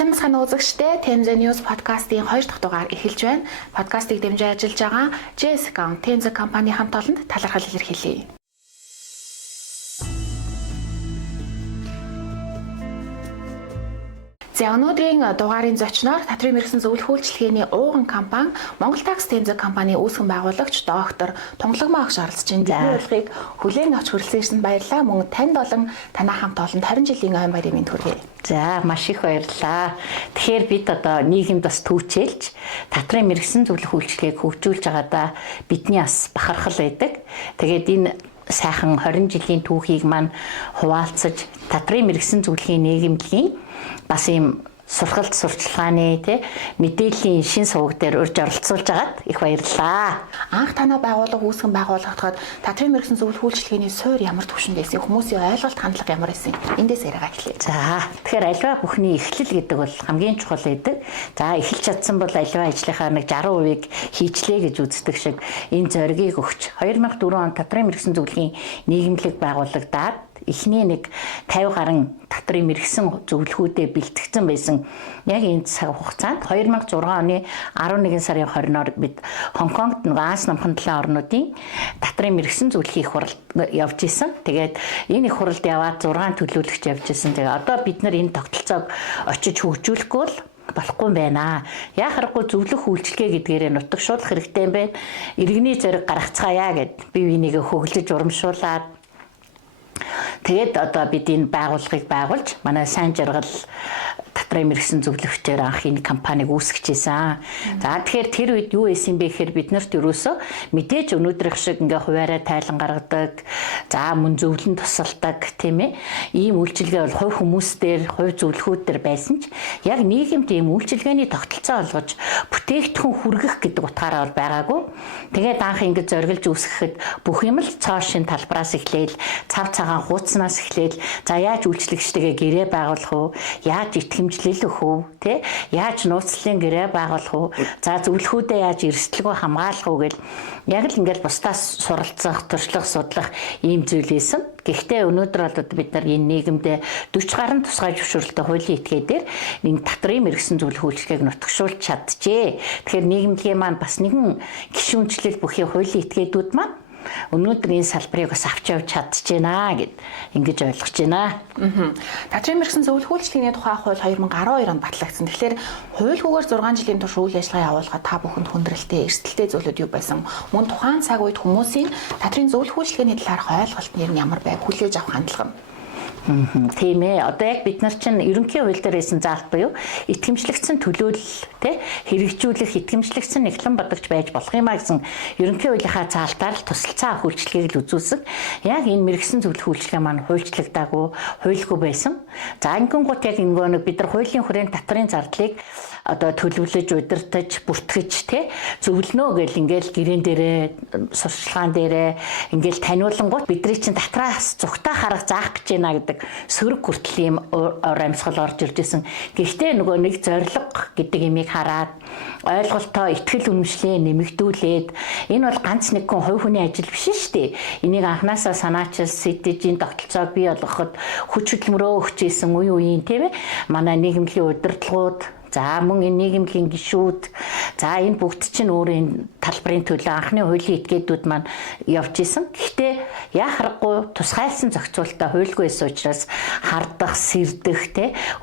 Сайн мэцхан үзэгчдээ TMZ News podcast-ийн 2 дахь дугаар эхэлж байна. Подкастыг дэмжиж ажиллаж байгаа Jessica TMZ компани хамт олонд талархал илэрхийлье. За өнөөдрийн дугаарын зочноор Татрын мэргэсэн зөвлөх үйлчилгээний ууган компани Монгол Tax TMZ компани үүсгэн байгуулагч доктор Тунгалагмаа агш оролцож байна. Урилгыг хүлээн авч хүрэлцэн баярлалаа. Мөн танд болон танаа хамт олон 20 жилийн айн баярын мэнд хүргэе. За маш их баярлалаа. Тэгэхээр бид одоо нийгэмд бас түүчээлж Татрын мэргэсэн зөвлөх үйлчилгээг хөгжүүлж байгаадаа бидний бас бахархал байдаг. Тэгээд энэ сайхан 20 жилийн түүхийг маань хуваалцаж Татрын мэргэсэн зөвлөхийн нийгэмлэгийн бас ийм сургалт сурчлагын мэдээллийн шин суваг дээр урьж оролцуулж байгаад их баярлалаа. Анх танаа байгууллага үүсгэн байгуулагдахад Татрын мэргэсэн зөвлөх үйлчилгээний суурь ямар түвшинд байсан, хүмүүсийн ойлголт хандлага ямар байсан? Эндээс яриагаа эхлэе. За тэгэхээр аливаа бүхний эхлэл гэдэг бол хамгийн чухал байдаг. За эхэлж чадсан бол аливаа ажлынхаа нэг 60%-ийг хийчлээ гэж үздэг шиг энэ зоригийг өгч 2004 онд Татрын мэргэсэн зөвлөхийн нийгэмлэг байгуулагдаад эхний нэг 50 гаруй Татрын мэргэсэн зөвлөхүүдэд бэлтгэсэн байсан. Яг энэ цаг хугацаанд 2006 оны 11 сарын 20-нд бид Хонконгт Аз намхан талын орнуудын Татрын мэргэсэн зөвлөхийн их хуралд явж исэн. Тэгээд энэ их хуралд яваад 6 төлөөлөгч явж исэн. Тэгээд одоо бид нар энэ тогтолцоог очиж хөгжүүлэхгүй бол болохгүй юм байна. Яа харахгүй зөвлөх үйлчилгээ гэдгээрээ нутагшуулах хэрэгтэй юм байна. Иргэний зориг гаргацгаая гэд бие бинийгээ хөглөж урамшуулаад тэгээд одоо бид энэ байгууллагыг байгуулж манай сайн жаргал Татрын мэргэсэн зөвлөгчээр анх энэ компанийг үүсгэжсэн. За тэгэхээр тэр үед юу байсан бэ гэхээр бид нарт ерөөсөө мэдээж өнөөдрийнх шиг ингээ хуваараа тайлан гаргадаг, за мөн зөвлөн тусалдаг тийм ээ. Ийм үйлчилгээ бол хувь хүмүүстээр, хувь зөвлөхүүдээр байсан ч яг нийгэмд ийм үйлчилгээний тогтолцоо олгож бүтээгдэхүүн хүргэх гэдэг утгаараа байгаагүй. Тэгээд анх ингэ зориглож үүсгэхэд бүх юм л цоошин талбараас эхлээл, цав цагаан хуудаснаас эхлээл, за яаж үйлчлэгчтэйгээ гэрээ байгуулах уу, яаж итгэмжлэл өгөх үү, тэ яаж нууцлалын гэрээ байгуулах уу, за зөвлөхүүдээ яаж эрсдэлгүй хамгаалах уу гэл яг л ингээл бусдаас суралцах, туршлах, судлах ийм зүйл ийсэн. Гэхдээ өнөөдөр бол бид нар энэ нийгэмдээ 40 гаруй тусгай зөвшөөрлөлтөй хуулийн этгээдээр энэ Татрын мэргэсэн зөвлөх үйлчилгээг нутагшуулж чаджээ. Тэгэхээр нийгэмлэгийн маань бас нэгэн гишүүнчлэл бүхий хуулийн этгээдүүд маань өнөөдөр энэ салбарыг бас авч явж чадчихна гэд ингэж ойлгож байна. Татрын мэргэсэн зөвлөх үйлчилгээний тухай хууль 2012 онд батлагдсан. Тэгэхээр хуулиугаар 6 жилийн турш үйл ажиллагаа явуулахад та бүхэнд хүндрэлтэй, эрсдэлтэй зүйлүүд юу байсан? Мөн тухайн цаг үед хүмүүсийн Татрын зөвлөх үйлчилгээний талаарх ойлголт нь ямар байв? Хүлээж авах хандлага нь? Тийм ээ. Одоо яг бид нар чинь ерөнхий хууль дээр байсан заалт буюу итгэмжлэгдсэн төлөөлөл хэрэгжүүлэх итгэмжлэгдсэн нэгтлэн бодогч байж болох юмаа гэсэн ерөнхий хуулийнхаа заалтаар л тусалцаа авах үйлчилгээг л үзүүлсэн. Яг энэ мэргэсэн зөвлөх үйлчилгээ маань хуульчлагдаагүй, хуульгүй байсан. За ингэнгუთ яг нэг бид нар хуулийн хүрээнд Татрын зардлыг одоо төлөвлөж, удирдах, бүртгэж зөвлөнөө гэл ингээл гэрэн дээрээ, сурчлагын дээрээ ингээл таниулангууд бидний чинь Татраас зүгтаа харах заах гэж байна гэдэг сөрөг хүртэл ийм ор амьсгал орж ирж исэн. Гэхдээ нөгөө нэг зориг гэдэг имийг хараад ойлголтоо итгэл үнэмшлээ нэмэгдүүлээд энэ бол ганц нэг хүн хувь хүний ажил биш шүү дээ. Энийг анханасаа санаачилж сэтэжийн тогтолцоог бий болгоход хүч хөдөлмөрөө өгч исэн үе үеийн тийм ээ. Манай нийгэмлэгийн удирдлагууд, за мөн энэ нийгэмлэгийн гишүүд, за энэ бүгд чинь өөрийн талбарын төлөө анхны хуулийн этгээдүүд маань явж исэн. Гэхдээ яа харахгүй тусгайлсан зохицуулалтаа хуульгүй байсан учраас хардах, сэрдэх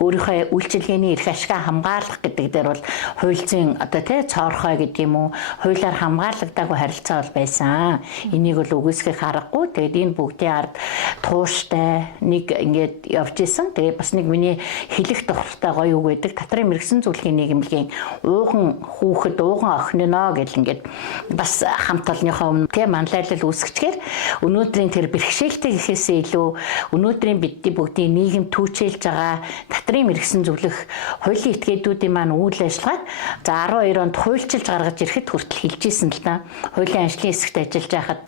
өөрийнхөө үйлчилгээний эрх ашгаа хамгаалах гэдэг дээр бол хуульцын одоо цоорхой гэдэг юм уу, хуулиар хамгаалагдаагүй харилцаа бол байсан. Энийг бол үгүйсгэх аргагүй. Тэгээд энэ бүгдийн ард тууштай нэг ингээд явж исэн. Тэгээд бас нэг миний хэлэх тухтай гоё үг байдаг. Татрын мэргэсэн зөвлөхийн нийгэмлэгийн ууган хүүхэд, ууган охино гэл ингээд бас хамт олонныхоо өмнө манлайлал үүсгэчихээр өнөөдрийн тэр бэрхшээлтэй гэхээсээ илүү өнөөдрийн бидний бүгдийн нийгэм түүчээлж байгаа Татрын мэргэсэн зөвлөх хуулийн этгээдүүдийн маань үйл ажиллагааг за 12 онд хуульчилж гаргаж ирэхэд хүртэл хэлж ийсэн л да. Хуулийн ажлын хэсэгт ажиллаж байхад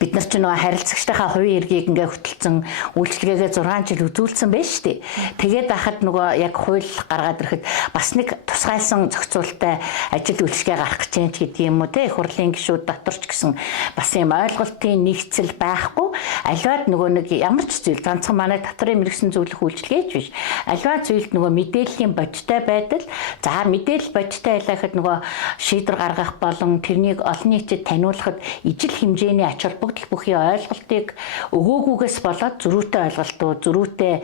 бид нар ч нөгөө харилцагчдынхаа хувийн эргийг ингээ хөтөлсөн үйлчилгээгээ 6 жил үзүүлсэн байж штэ. Тэгээд байхад нөгөө яг хууль гаргаад ирэхэд бас нэг тусгайлсан зохицуулалттай ажил үйлчилгээ гарах гэж юм ч гэдэг юм уу их хурлын гишүүд доторч гэсэн бас юм ойлголтын нэгцэл байхгүй байхгүй. Аливаад нөгөө нэг ямар ч зүйл ганцхан манай татрын мэрэгсэн зөвлөх үйлчилгээч биш. Аливаа зүйлд нөгөө мэдээллийн бодтой байдал. За мэдээлэл бодтой байлаа гэхэд нөгөө шийдвэр гаргах болон тэрнийг олон нийтэд таниулахад ижил хэмжээний ач холбогдол бүхий ойлголтыг өгөөгүйгээс болоод зөрүүтэй ойлголтууд, зөрүүтэй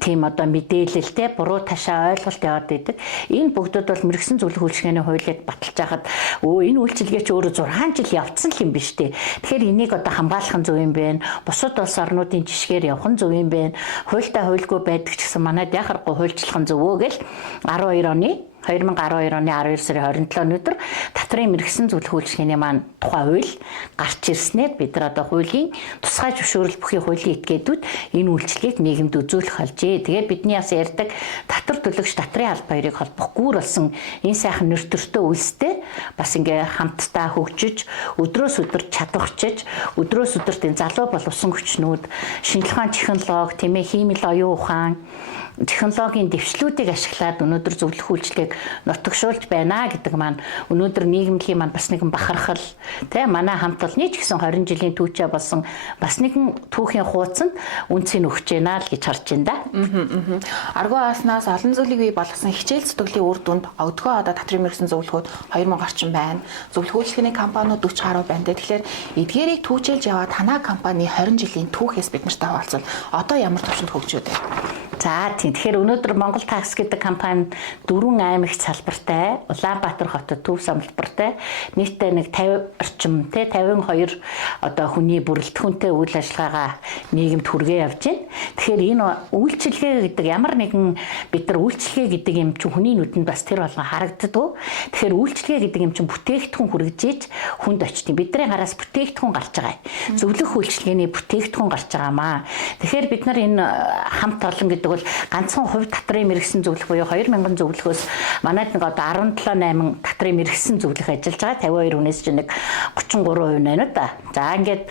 тийм одоо мэдээлэлтэй буруу ташаа ойлголт яваад идэг. Энэ бүгдүүд бол мэрэгсэн зөвлөх үйлчилгээний хуулийг баталж байхад энэ үйлчилгээч өөрөө 6 жил явцсан юм биш үү? Тэгэхээр энийг одоо хамгаалах нь зөв юм бэ? Бусад улс орнуудын жишгээр явах нь зөв юм бэ? Хуультай хуульгүй байдаг ч гэсэн манайд яхахгүй хуульчлах нь зөв үү гэл 2012 оны 12 сарын 27 өнөдөр татрын мэрэгсэн зөвлөх үйлчилгээний маань тухай хууль гарч ирснээр бид нар одоо хуулийн тусгай зөвшөөрөл бүхий хуулийн этгээдүүд энэ үйлчилгээг нийгэмд үзүүлэх болжээ. Тэгээд бидний бас ярьдаг татвар төлөгч татрын алба хоёрыг холбох гүүр болсон энэ сайхан нэр төртөө үлстэй бас ингээ хамтдаа хөгжиж өдрөөс өдөр чадварчиж өдрөөс өдөрт энэ залуу боловсон хүчнүүд шинжилгээ ухаан технологи, тийм ээ, хиймэл оюун ухаан технологийн дэвшлүүдийг ашиглаад өнөөдөр зөвлөх үйлчилгээг нутагшуулж байна гэдэг маань өнөөдөр нийгэмлэгийн маань бас нэгэн бахархал тийм манай хамт олонний ч гэсэн 20 жилийн түүчээ болсон бас нэгэн түүхийн хуудсанд үнцийг өгч байна л гэж харж байна да. Аргуу ааснаас олон зүйлийг бий болгосон хичээл зүтгэлийн үр дүнд өдгөө одоо татрын мэрэгсэн зөвлөхүүд 2000 орчим байна. Зөвлөх үйлчилгээний компаниуд 40 гаруй байна. Тэгэхээр эдгээрийг түүчилж яваад танаа компани 20 жилийн түүхээс бид нартай хуваалцвал одоо ямар төвшөнд хөгжөөд байна? За тийм. Тэгэхээр өнөөдөр Монгол такс гэдэг компани 4 аймагт салбартай, Улаанбаатар хотод төв самлбартай нийтдээ нэг 50 орчим те 52 одоо хүний бүрэлдэхүүнтэй үйл ажиллагаагаа нийгэмд хүргээ явж байна. Тэгэхээр энэ үйлчилгээ гэдэг ямар нэгэн бид нар үйлчилгээ гэдэг юм чинь хүний нүдэнд бас тэр болгон харагддаг. Тэгэхээр үйлчилгээ гэдэг юм чинь бүтээгдэхүүн хүргэж ийж хүнд очтیں۔ Бидний гараас бүтээгдэхүүн гарч байгаа. Зөвлөх үйлчилгээний бүтээгдэхүүн гарч байгаамаа. Тэгэхээр бид нар энэ хамт олон гэдэг бол ганцхан хувь татрын мэрэгсэн зөвлөх буюу 2000 зөвлөхөөс манайд нэг одоо 17-8 татрын мэрэгсэн зөвлөх ажиллаж байгаа. 52 хүнээс чинь нэг 33% байна уу да. За ингээд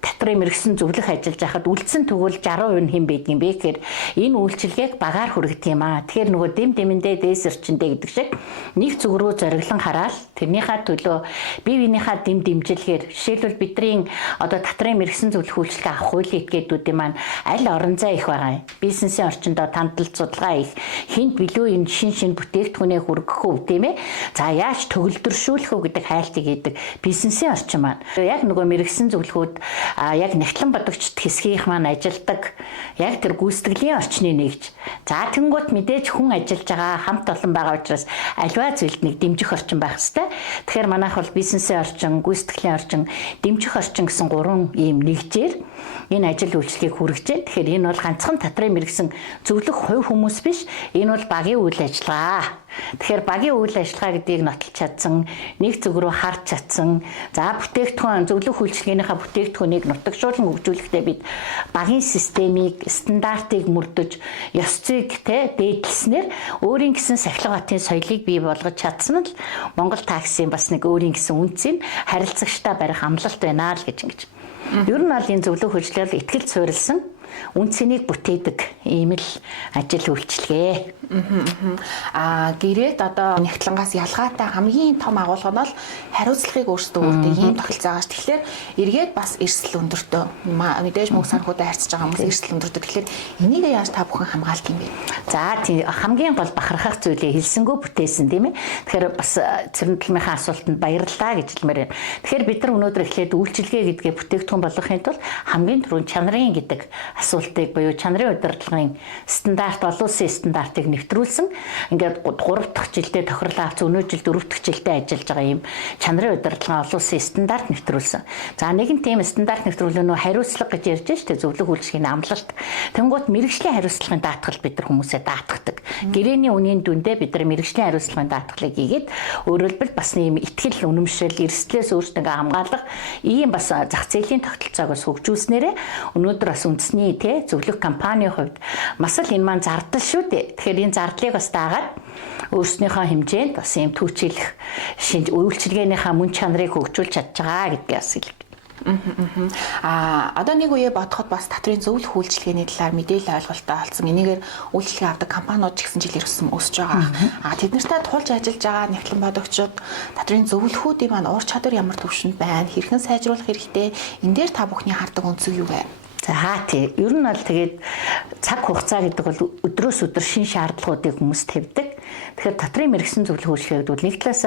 татрын мэрэгсэн зөвлөх ажиллаж байхад үлдсэн тэгвэл 60% хэн байдаг юм бэ гэхээр энэ үйлчилгээг багаар хүргэдэг юм аа. Тэгэхээр нөгөө дэм дэмэндээ дээс эрчэндээ гэдэг шиг нэг зүг рүү зориглон хараад тэрнийхээ төлөө бие биенийхээ дэм дэмжлэгээр жишээлбэл бидний одоо татрын мэрэгсэн зөвлөх үйлчилгээ авах хуулийн этгээдүүдийн маань аль орон зай их байгаа юм. Бизнесийн орчиндөө тандалт судалгаа их хинт билүү энэ шин бүтээгдэхүүнээ хүргэх үү тийм ээ. За яаж төгөлдршүүлэх үү гэдэг хайлтыг хийдэг бизнесийн орчин маань. Яг нөгөө мэрэгсэн зөвлөхүүд яг нягтлан бодогчд хэсгийнх маань ажилдаг яг тэр гүйцэтгэлийн орчныг нэгж. За тэнгуут мэдээж хүн ажиллаж байгаа хамт олон байгаа учраас альва зүйлд нэг дэмжих орчин байх хэвээр. Тэгэхээр манайх бол бизнесийн орчин, гүйцэтгэлийн орчин, дэмжих орчин гэсэн 3 ийм нэгжээр энэ ажил үйлчлэгийг хүргэж байна. Тэгэхээр энэ бол ганцхан татрын мэрэгсэн зөвлөх хувь хүмүүс биш. Энэ бол багийн үйл ажиллагаа. Тэгэхээр багийн үйл ажиллагаа гэдгийг нотолж чадсан, нэг зүг рүү харж чадсан. За бүтээгдэхүүн зөвлөх үйлчилгээнийхээ бүтээгдэхүүнийг нутагшуулан хөгжүүлэхдээ бид багийн системийг, стандартыг мөрдөж, ёс зүйг дээдлснээр өөрийн гэсэн сахилга хотын соёлыг бий болгож чадсан нь Монгол таксийн бас нэг өөрийн гэсэн үнцийг харилцагчтай барих амлалт байна л гэж ингэж. Ер нь бол энэ зөвлөх үйлчилгээ итгэл суурилсан үнцнийг бүтээдэг ийм л ажил үйлчилгээ. Гэрээд одоо нягтлангаас ялгаатай хамгийн том агуулга нь бол хариуцлагыг өөрсдөө үүрдэг ийм тогтолцоогоос. Тэгэхээр эргээд бас эрсдэл өндөртөө мэдээж мөнгө санхүүдэд харьцаж байгаа хүмүүс эрсдэл өндөртөө. Тэгэхээр энийг яаж та бүхэн хамгаалт юм бэ? За тийм хамгийн гол бахархах зүйлээ хэлсэнгөө бүтээсэн тийм ээ. Тэгэхээр бас цэрэнтлмийнхаа асуултанд баярлалаа гэж хэлмээр байна. Тэгэхээр бид нар өнөөдөр эхлээд үйлчилгээ гэдгээ бүтээгдэхүүн болгохын тулд хамгийн түрүүнд чанарын гэдэг асуултыг буюу чанарын удирдлагын стандарт, олон улсын стандартыг нэвтрүүлсэн. Ингээд 3 дахь жилдээ тохирлоо авч өнөө жил 4 дахь жилдээ ажиллаж байгаа юм чанарын удирдлагын олон улсын стандарт нэвтрүүлсэн. За нэгэн тийм стандарт нэвтрүүлэн нөө хариуцлага гэж ярьж штэ зөвлөх үйлчилгээний амлалт. Тэнгуут мэрэгжлийн хариуцлагын даатгал бид нар хүмүүсээ даатгадаг. Гэрээний үнийн дүндээ бид нар мэрэгжлийн хариуцлагын даатгалыг хийгээд өөрөлдвөл бас нэм итгэл үнэмшил эрсдлээс өөрсдөө хамгаалах ийм бас зах зээлийн тогтолцоогоос хөгжүүлснээрээ өнөөдөр бас үндэсний зөвлөх компанийн хувьд бас л энэ маань зардал шүү дээ. Тэгэхээр энэ зардлыг бас дагаад өөрснийхөө хэмжээнд бас ийм түүчилэх үйлчилгээнийхээ мөн чанарыг хөгжүүлж чадж байгаа гэдгийг бас хэлэх. Одоо нэг үе бодоход бас татрын зөвлөх үйлчилгээний талаар мэдээлэл ойлголттой болсон. Энийгээр үйлчилгээ авдаг компаниуд ч гэсэн жилээр өсөж байгаа. Тэд нартай тулж ажиллаж байгаа нэгтлэн бодогчид татрын зөвлөхүүдийн маань ур чадвар ямар төвшөнд байна, хэрхэн сайжруулах хэрэгтэй, энэ дээр та бүхний хардаг өнцөг юу вэ? За тий. Ер нь бол тэгээд цаг хугацаа гэдэг бол өдрөөс өдөр шин шаардлагуудыг хүмүүс тавьдаг. Тэгэхээр татрын мэрэгсэн зөвлөх үйлчилгээ гэдэг нэг талаас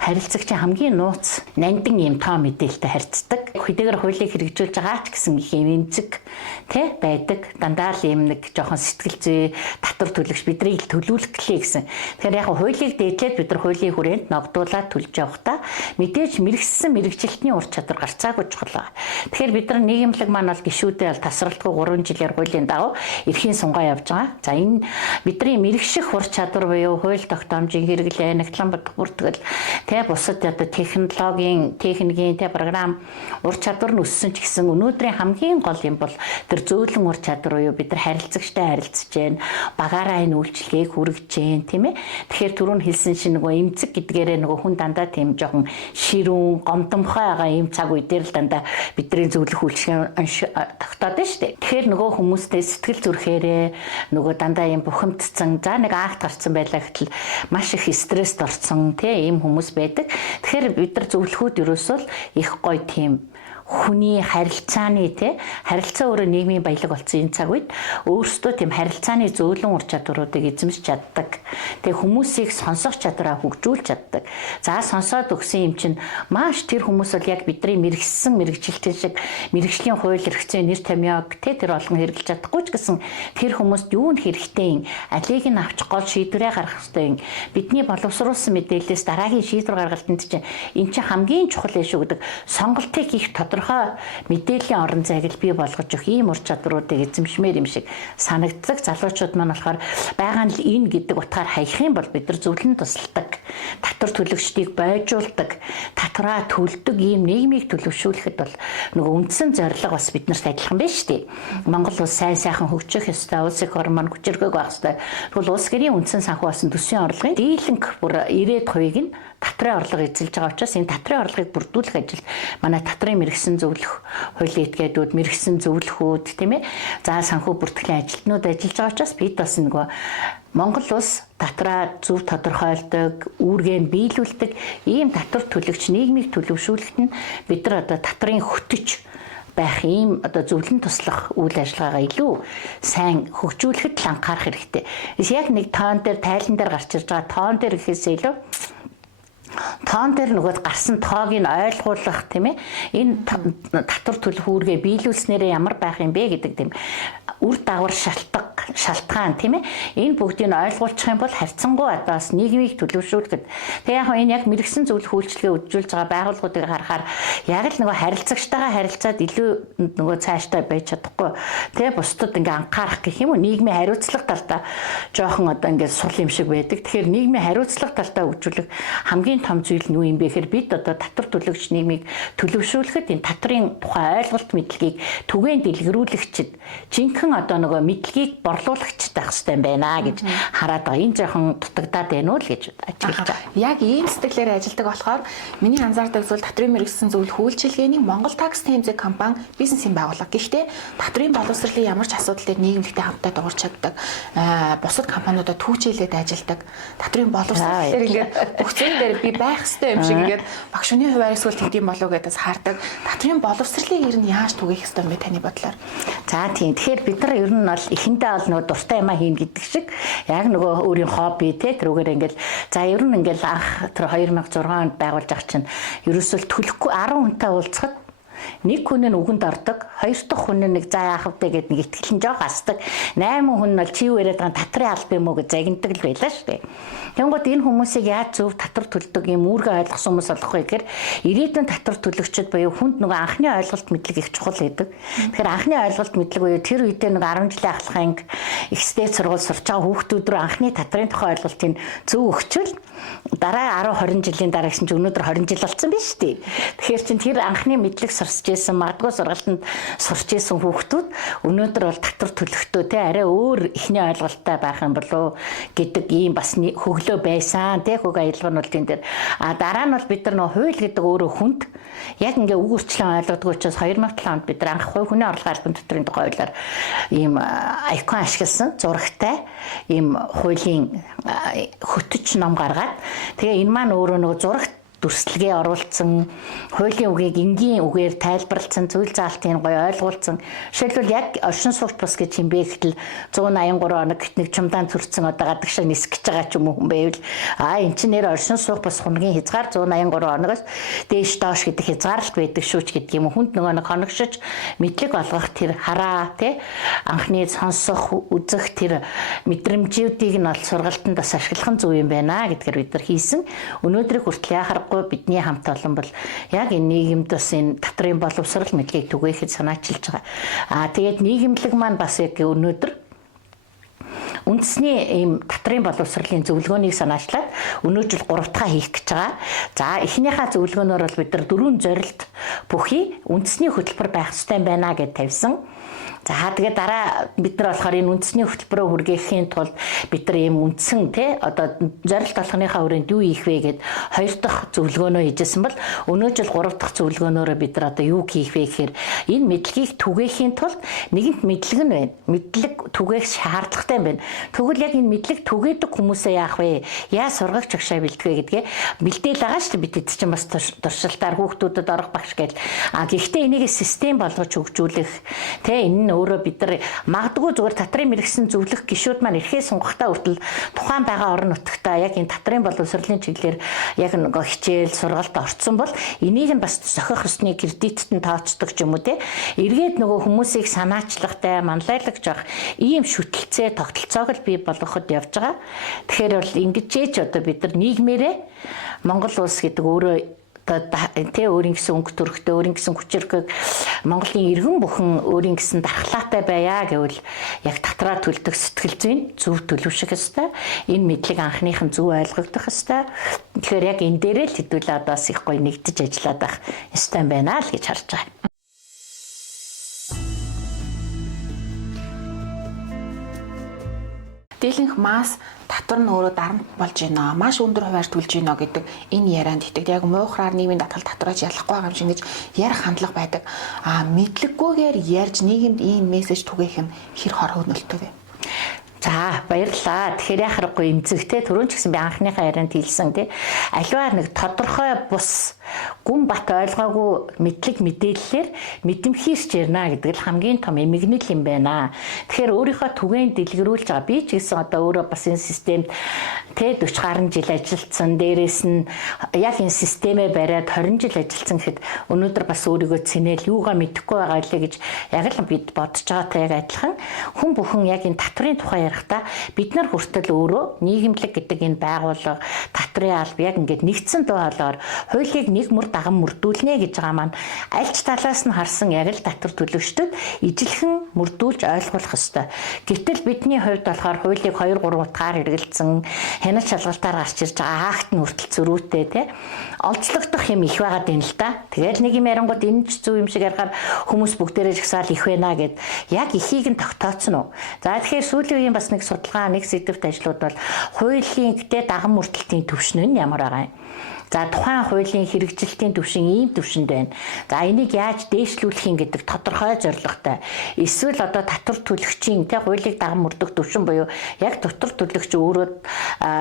харилцагчийн хамгийн нууц нандин юм тоо мэдээлэлтэй харьцдаг. Хэдийгээр хуулийг хэрэгжүүлж байгаа ч гэсэн их эмзэг тий байдаг. Дандаа л юм нэг жоохон сэтгэл зүй татвар төлөгч биднийг төлөвлөх гэлээ гэсэн. Тэгэхээр яг хуулийг дээдлээд бид нар хуулийн хүрээнд ногдуулаад төлж явахдаа мэдээж мэрэгсэн мэрэгжилтний ур чадвар гарцаагүй чухал. Тэгэхээр бид нар нийгэмлэг маань бол гишүүдээ тасралтгүй 3 жилээр хуулийн дагуу эрхийн сунгаа явж байгаа. За энэ бидний мэрэгших ур чадвар буюу хууль тогтоомжийн хэрэглээ, нэгтлэн бодох бүртгэл, тэ бусад одоо техникийн тэ програм ур чадвар нь өссөн ч гэсэн өнөөдрийн хамгийн гол юм бол тэр зөөлөн ур чадвар буюу бид нар харилцагчтай харилцаж байна, багаараа энэ үйлчлэгийг хүргэж байна, тийм ээ. Тэгэхээр түрүүн хэлсэн чинь нөгөө эмзэг гэдгээрээ нөгөө хүн дандаа тийм жоохон ширүүн, гомдомхой байгаа ийм цаг үе дээр л дандаа бидний зөвлөх үйлчлэг тогтоод шүү дээ. Тэгэхээр нөгөө хүмүүстэй сэтгэл зүрхээрээ нөгөө дандаа юм бухимдсан, за нэг акт гарсан байлаа гэтэл маш их стресст орсон тийм хүмүүс байдаг. Тэгэхээр бид нар зөвлөхүүд ерөөсөө их гоё тийм хүний харилцааны харилцаа өөрөө нийгмийн баялаг болсон энэ цаг үед өөрсдөө тийм харилцааны зөөлөн ур чадваруудыг эзэмшиж чаддаг. Тэгээ хүмүүсийг сонсох чадвараа хөгжүүлж чаддаг. За сонсоод өгсөн юм чинь маш тэр хүмүүс бол яг бидний мэрэгсэн мэрэгжилтэн шиг мэрэгжлийн хууль эрхцээ нэр томьёог тэр болгон хэрэгжилж чадахгүй ч гэсэн тэр хүмүүст юу нь хэрэгтэй юм алийг нь авч гол шийдвэрээ гаргах хэрэгтэй юм. Бидний боловсруулсан мэдээлэлээс дараагийн шийдвэр гаргалтанд чинь эн чинь хамгийн чухал юм шүү гэдэг сонголтыг их тодорхой мэдээллийн орон зайг бий болгож өгөх ийм ур чадваруудыг эзэмшмээр юм шиг санагддаг. Залуучууд маань болохоор байгаа нь л энэ гэдэг утгаар хаях юм бол бид нар зөвлөн тусалдаг, татвар төлөгчдийг бойжуулдаг, татвараа төлдөг ийм нийгмийг төлөвшүүлэхэд бол нөгөө үндсэн зорилго бас биднэрт адилхан байна шүү дээ. Монгол улс сайн сайхан хөгжих ёстой, улс их орн маань хүчирхэг байх ёстой. Тэгвэл улс гэрийн үндсэн санхүү басан төсвийн орлогын дийлэнх бүр 90% нь татрын орлого эзэлж байгаа учраас энэ татрын орлогыг бүрдүүлэх ажилд манай татрын мэрэгсэн зөвлөх хуулийн этгээдүүд, мэрэгсэн зөвлөхүүд тийм ээ. За санхүү бүртгэлийн ажилтнууд ажиллаж байгаа учраас бид бас нөгөө Монгол улс татраа зөв тодорхойлдог, үүргээ биелүүлдэг ийм татвар төлөгч нийгмийг төлөвшүүлэхэд нь бид нар одоо татрын хөтөч байх ийм одоо зөвлөн туслах үйл ажиллагаагаа илүү сайн хөгжүүлэхэд л анхаарах хэрэгтэй. Яг нэг тоон дээр тайлан дээр гарч ирж байгаа тоон дээр гэхээсээ илүү тоон дээр нөгөө гарсан тоог нь ойлгуулах тийм ээ. Энэ татвар төлөх үүргээ биелүүлснээрээ ямар байх юм бэ гэдэг тийм үр дагавар шалтгаан тийм ээ. Энэ бүгдийг ойлгуулчих юм бол харьцангуй адаас нийгмийг төлөвшүүлэхэд тэг яг энэ яг мэрэгсэн зөвлөх үйлчилгээ үджүүлж байгаа байгууллагуудыг харахаар яг л нөгөө харилцагчтайгаа харилцаад илүү нөгөө цааштай байж чадахгүй тэг бусдад ингээ анхаарах гэх юм уу нийгмийн хариуцлага талдаа жоохон одоо ингээ сул юм шиг байдаг. Тэгэхээр нийгмийн хариуцлага талдаа хөгжүүлэх хамгийн том зүйл нь юу юм бэ гэхээр бид одоо татвар төлөгч нийгмийг төлөвшүүлэхэд энэ татрын тухай ойлголт мэдлэгийг түгээн дэлгэрүүлэгчид жинхэнэ одоо нөгөө мэдлэгийг борлуулагчтай байх хэрэгтэй юм байна гэж хараад байгаа. Энэ жоохон дутагдаад байна уу л гэж ажиглаж байгаа. Яг ийм сэтгэлээр ажилладаг болохоор миний анзаардаг зүйл татрын мэрэгсэн зөвлөх үйлчилгээний Монгол такс тэмцээг компани бизнесийн байгууллага. Гэхдээ татрын боловсролын ямар ч асуудал дээр нийгэмлэгтэй хамтдаа дуурч чаддаг. Бусад компаниудад түүчээлээд ажилладаг. Татрын боловсрол дээр ингээд бүх зүйл дээр би байх хэрэгтэй юм шиг ингээд багш хүний хуваар эсвэл тэгдэм болов гэдээс хардаг. Татрын боловсролыг ер нь яаж түгээх хэрэгтэй юм бэ таны бодлоор? За тийм. Тэгэхээр бид нар ер нь бол эхэндээ бол нөгөө дуртай юмаа хийн гэдэг шиг яг нөгөө өөрийн хобби тэрүүгээр ингээд за ер нь ингээд анх тэр 2006 онд байгуулж ах чинь ерөөсөө төлөхгүй 10 хүнтэй уулзахад нэг хүн нь үгэнд ордог, хоёр дахь хүн нь нэг заа яах вэ гэдэг нэг ихтгэлэн жоох асдаг. 8 хүн нь бол чи юу яриад байгаа татрын алба юм уу гэж загиндаг л байлаа шүү дээ. Тэнгууд энэ хүмүүсийг яаж зөв татвар төлдөг юм үүргээ ойлгосон хүмүүс олох вэ гэхээр ирээдүйн татвар төлөгчд буюу хүнд нөгөө анхны ойлголт мэдлэг их чухал байдаг. Тэгэхээр анхны ойлголт мэдлэг буюу тэр үедээ нэг 10 жилийн ахлахын их стэйт сургууль сурч байгаа хүүхдүүд рүү анхны татрын тухай ойлголтыг зөв өгчвөл дараа 10 20 жилийн дараагч чинь өнөөдөр 20 жил болсон биз дээ. Тэгэхээр чин тэр анхны мэдлэг сурсаж байсан магадгүй сургалтанд сурч исэн хүүхдүүд өнөөдөр бол татвар төлөхдөө те арай өөр ихний ойлголттой байх юм болов гэдэг ийм бас хөглөө байсан те хөг аялал нь бол тийм дээр дараа нь бол бид нар нөө хууль гэдэг өөрөө хүнд яг ингээ үгүйсчлэн ойлгодгүй учраас 2007 онд бид нар анх хүний орлогын албан татврын тухай хуулиар ийм айкон ашигласан зурагтай ийм хуулийн хөтөч ном гаргаад тэгээ энэ маань өөрөө нөгөө зурагт дүрслэгээ оруулсан, хуулийн үгийг энгийн үгээр тайлбарлсан, зүйл заалтын гоё ойлгуулсан. Жишээлбэл яг оршин суугч бус гэж юм бэ гэхэл 183 оног нэг чумдаан төрсэн одоо гадагшаа нисгэж байгаа ч юм уу хүн байвал эн чинь нэр оршин суух бус хонгийн хязгаар 183 оногоос дээш доош гэдэг хязгаарлалт байдаг шүү ч гэдэг юм. Хүнд нөгөө нэг хоногшиж мэдлэг олгох тэр хараа тий анхны сонсох, үзэх тэр мэдрэмжүүдийг нь бол сургалтанд бас ашиглах нь зөв юм байна гэдгээр бид нар хийсэн. Өнөөдрийг хүртэл яхаар бидний хамт олон бол яг энэ нийгэмд бас энэ татрын боловсрал мэдлэгийг түгээхэд санаачилж байгаа. Тэгээд нийгэмлэг маань бас яг өнөөдөр үндэсний ийм татрын боловсролын зөвлөгөөнийг санаачлаад өнөөдөр 3 дахь хийх гэж байгаа. За эхнийхээ зөвлөгөөнөөр бол бид нар 4 зорилт бүхий үндэсний хөтөлбөр байх ёстой байна гэж тавьсан. За тэгээд дараа бид нар болохоор энэ үндэсний хөтөлбөрөөр хүргээхийн тулд бид нар ийм үндсэн тий одоо зорилт болгоныхаа хүрээнд юу хийх вэ гэд 2 дахь зөвлөгөөнөө хийжсэн бол өнөөдөр 3 дахь зөвлөгөөнөөрөө бид нар одоо юу хийх вэ гэхээр энэ мэдлэгийг түгээхийн тулд нэгэнт мэдлэг нь байна. Мэдлэг түгээх шаардлагатай юм байна. Тэгвэл яг энэ мэдлэг түгээдэг хүмүүсээ яах вэ? Яа сургагч агшаа бэлтгэе гэдгээ бэлдээл байгаа шүү дээ. Бид хэд ч юм бас туршилтаар хүүхдүүдэд орох багш гэл. Гэхдээ энийг систем болгож хөгжүүлэх тий энэ өөрөө бид нар магадгүй зүгээр татрын мэрэгсэн зөвлөх гишүүд маань эрхээ сунгахтаа хүртэл тухайн байгаа орон нутагтаа яг энэ татрын боловсролын чиглэлээр яг нөгөө хичээл сургалт орцсон бол энийг нь бас зохиох ёсны кредитт нь тооцдог ч юм уу те эргээд нөгөө хүмүүсийг санаачлагтай манлайлагч авах ийм шүтэлцээ тогтолцоог л бий болгоход явж байгаа. Тэгэхээр бол ингэж одоо бид нар нийгмээрээ Монгол улс гэдэг өөрөө тэ өөрийн гэсэн өнгө төрхтэй өөрийн гэсэн хүчирхэг Монголын иргэн бүхэн өөрийн гэсэн дархлаатай байя гэвэл яг татраа төлдөг сэтгэл зүйн зөв төлөвшөх ёстой. Энэ мэдлэг анхныхан зөв ойлгогдох ёстой. Тэгэхээр яг энэ дээрээ л хэдүүлээ одоо бас их гоё нэгдэж ажиллаад байх ёстой юм байна л гэж харж байгаа. Дийлэнх масс татвар нь өөрөө дарамт болж байна. Маш өндөр хуваар төлж байна гэдэг энэ ярианд итгэдэг. Яг муухраар нийгмийн татгал татвараас ялахгүй байгаа юм шиг гэж ярих хандлага байдаг. Мэдлэггүйгээр ярьж нийгэмд ийм мессеж түгээх нь хэр хор хөнөөлтөө вэ? За баярлалаа. Тэгэхээр яхахгүй эмзэгтэй түрүүн ч гэсэн би анхныхаа ярианд хэлсэн тий. Аливаа нэг тодорхой бус гүн бат ойлгоогүй мэдлэг мэдээллээр мэдэмхийрч ярина гэдэг л хамгийн том эмгэнэл юм байна. Тэгэхээр өөрийнхөө түгээн дэлгэрүүлж байгаа. Би ч гэсэн одоо өөрөө бас энэ системд тэ 40 гаруй жил ажилласан. Дээрээс нь яг энэ системээ бариад 20 жил ажилласан гэхэд өнөөдөр бас өөрийгөө цэнээл юугаа мэдэхгүй байгаа лээ гэж яг л бид бодож байгаатай яг адилхан хүн бүхэн яг энэ татврын тухай ярихдаа бид нар хүртэл өөрөө нийгэмлэг гэдэг энэ байгууллага татрын алба яг ингээд нэгдсэн дуу хоолойгоор хуулийг нэг мөр даган мөрдүүлнэ гэж байгаа маань аль ч талаас нь харсан яг л татвар төлөгчдөд ижилхэн мөрдүүлж ойлгуулах ёстой. Гэтэл бидний хувьд болохоор хуулийг 2-3 утгаар хэрэгэлсэн хянаж шалгалтаар гарч ирж байгаа акт нь хүртэл зөрүүтэй тий олзлогдох юм их байгаад байна л да. Тэгэл нэг юм ярингууд энэ ч зөв юм шиг ярихаар хүмүүс бүгдээрээ жагсаал их байна гэд яг ихийг нь тогтооцсон уу. За тэгэхээр сүүлийн үеийн бас нэг судалгаа нэг сэдвт ажлууд бол хуулийн гэдэг даган мөрдөлтийн түвшин нь ямар байгаа юм. За тухайн хуулийн хэрэгжилтийн түвшин ийм түвшинд байна. За энийг яаж дээшлүүлэх юм гэдэг тодорхой зорилготой. Эсвэл одоо татвар төлөгчийн тэ хуулийг даган мөрдөх түвшин буюу яг татвар төлөгч өөрөө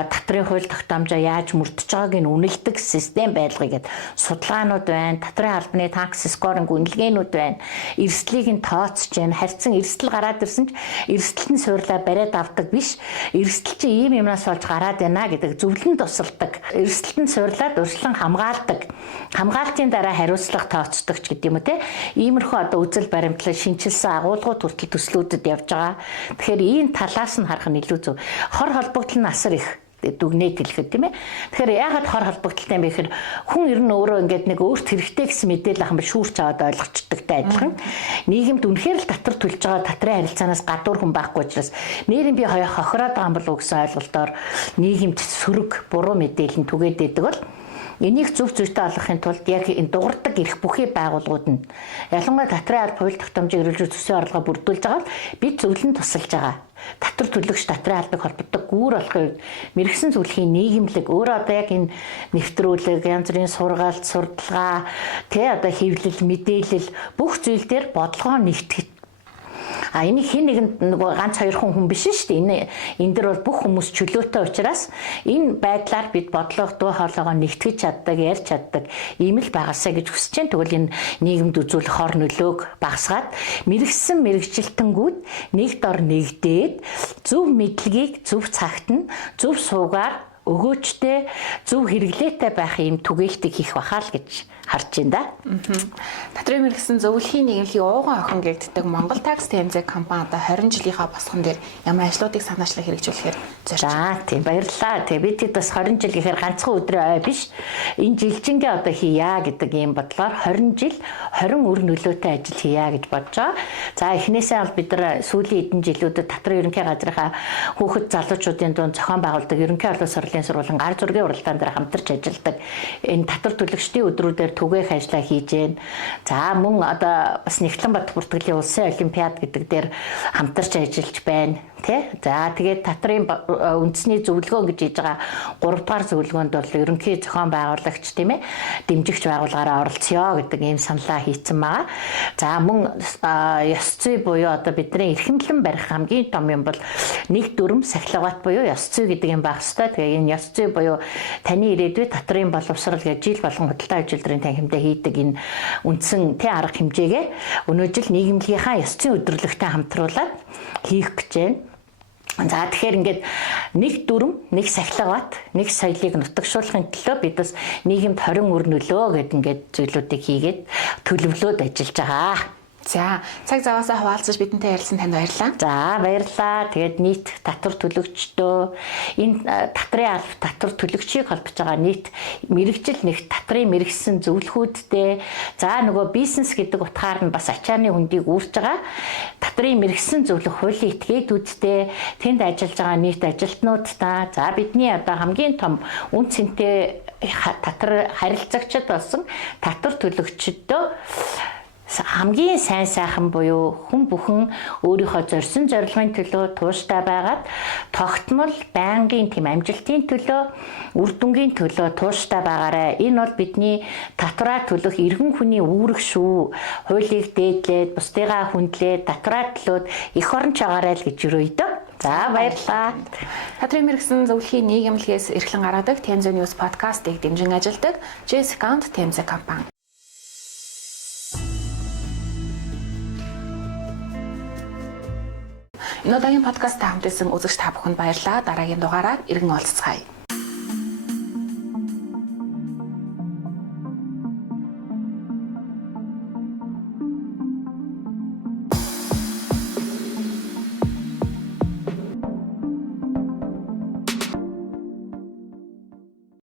татрын хууль тогтоомжоо яаж мөрдөж байгааг нь үнэлдэг систем байлгая гэд судалгаанууд байна. Татрын албаны такс скоринг үнэлгээнүүд байна. Эрсдлийг нь тооцож байна. Харьцан эрсдэл гараад ирсэн ч эрсдэлт нь суурлаа бариад авдаг биш. Эрсдэл чи ийм юмнаас болж гараад байна гэдэг зөвлөнд тусалдаг. Эрсдэлт нь суурлаад урьдчилан хамгаалдаг. Хамгаалтын дараа хариуцлага тооцдог ч гэдэг юм уу те. Иймэрхүү одоо үзэл баримтлал шинчилсэн агуулгууд хүртэл төслүүдэд явж байгаа. Тэгэхээр энэ талаас нь харах нь илүү зөв. Хор холбогдол нь асар их дүгнээд хэлэхэд тийм ээ. Тэгэхээр яагаад хор холбогдолтой юм бэ гэхээр хүн ер нь өөрөө ингээд нэг өөрт хэрэгтэй гэсэн мэдээлэл ахын шүүрч аваад ойлгочдогтай адилхан. Нийгэмд үнэхээр л татвар төлж байгаа татрын харилцаанаас гадуур хүн байхгүй учраас нэрийн би хохироод байгаа юм болов уу гэсэн ойлголтоор нийгэмд сөрөг буруу мэдээлэл нь түгээд байдаг бол Энийг зөв зүйтэй олгохын тулд яг энэ дугардаг эрх бүхий байгууллагууд нь ялангуяа татрын алба хууль тогтоомжийг эргэлзүүлэх төсвийн орлогоо бүрдүүлж байгаа бол бид зөвлөн тусалж байгаа. Татвар төлөгч татрын албыг холбогддог гүүр болохын үед мэрэгсэн зөвлөхийн нийгэмлэг өөрөө одоо яг энэ нэвтрүүлэг, янз бүрийн сургаалт, сурталгаа, одоо хэвлэл, мэдээлэл бүх зүйл дээр бодлогоо нэгтгэж энийг хин нэгэнд нөгөө ганц 2 хүн биш шүү дээ. Энэ дэр бол бүх хүмүүс чөлөөтэй учраас энэ байдлаар бид бодлого дуу хоолойгоо нэгтгэж чаддаг, ярьж чаддаг ийм л байгаасаа гэж хүсэж байна. Тэгвэл энэ нийгэмд үзүүлэх хор нөлөөг багасгаад мэрэгсэн мэрэгжилтэнгүүд нэг дор нэгдээд зөв мэдлэгийг зөв цагт нь зөв суугаар өгөөжтэй зөв хэрэглээтэй байх юм түгээлтийг хийх бахаа л гэж харж байна да. Татрын мэрэгсэн зөвлөхийн нийгэмлэгийн ууган охин гэгддэг Монгол Tax TMZ компани одоо 20 жилийнхаа босгон дээр ямар ажлуудыг санаачлан хэрэгжүүлэхээр зорж байна. Тийм баярлалаа. Тэгээ бид бас 20 жил гэхээр ганцхан өдрийн ой биш. Энэ жилжингээ одоо хийя гэдэг ийм бодлоор 20 жил 20 өр нөлөөтэй ажил хийя гэж бодож байгаа. За эхнээсээ бол бид нар сүүлийн эдэн жилүүдэд Татрын ерөнхий газрынхаа хүүхэд залуучуудын дунд зохион байгуулдаг ерөнхий олон сурлын сургуулийн гар зургийн уралдаан дээр хамтарч ажилладаг. Энэ татвар төлөгчдийн өдрүүдээр түгээх ажлаа хийж гэн. За мөн одоо бас Нэгтлэнбат бүртгэлийн улсын олимпиад гэдэг дээр хамтарч ажиллаж байна. Тэ? За тэгээд татрын үндэсний зөвлөгөө гэж хийж байгаа 3 дугаар зөвлөгөөнд бол ерөнхий зохион байгуулагч тийм ээ дэмжигч байгууллагаараа оролцъё гэдэг ийм саналаа хийцэн байгаа. За мөн ёс зүй буюу одоо бидний эрхэмлэн барих хамгийн том юм бол нэг дүрм сахилгават буюу ёс зүй гэдэг юм байх хэвээр. Тэгээ энэ ёс зүй буюу таны ирээдүйд татрын боловсрал гэж жил болгон худалдаа ажилдрын танхимдаа хийдэг энэ үндсэн тэ арга хэмжээгээ өнөө жил нийгэмлэгийнхаа ёс зүйн өдөрлөгтэй хамтруулаад хийх гэж байна. За тэгэхээр ингээд нэг дүрм, нэг сахилгават, нэг соёлыг нутагшуулахын төлөө бид бас нийгэмд 20 өр нөлөө гэдэг ингээд зүйлүүдийг хийгээд төлөвлөөд ажиллаж байгаа. За цаг заваасаа хуваалцаж бидэнтэй ярилцсан танд баярлалаа. За баярлалаа. Тэгээд нийт татвар төлөгчдөө энэ татрын алба татвар төлөгчийг холбож байгаа нийт мэрэгжил нэг татрын мэрэгсэн зөвлөхүүдтэй за нөгөө бизнес гэдэг утгаар нь бас ачааны хөндийг үүрч байгаа татрын мэрэгсэн зөвлөх хуулийн этгээдүүдтэй тэнд ажиллаж байгаа нийт ажилтнуудтай за бидний одоо хамгийн том үн цэнтэй татвар харилцагчид болсон татвар төлөгчдөө хамгийн сайн сайхан буюу хүн бүхэн өөрийнхөө зорьсон зорилгын төлөө тууштай байгаад тогтмол байнгын тийм амжилтын төлөө үр дүнгийн төлөө тууштай байгаарай. Энэ бол бидний татвараа төлөх иргэн хүний үүрэг шүү. Хуулийг дээдлээд, бусдыгаа хүндлээд, татвараа төлөөд эх орон чагаарай л гэж өрөөйдөө. За баярлалаа. Татрын мэрэгсэн зөвлөхийн нийгэмлэгээс эрхлэн гаргадаг TMZ News подкастыг дэмжин ажилладаг Jessica TMZ компани. Энэ удаагийн подкастт хамт исэн үзэгч та бүхэнд баярлалаа. Дараагийн дугаараар иргэн уулзцгаая.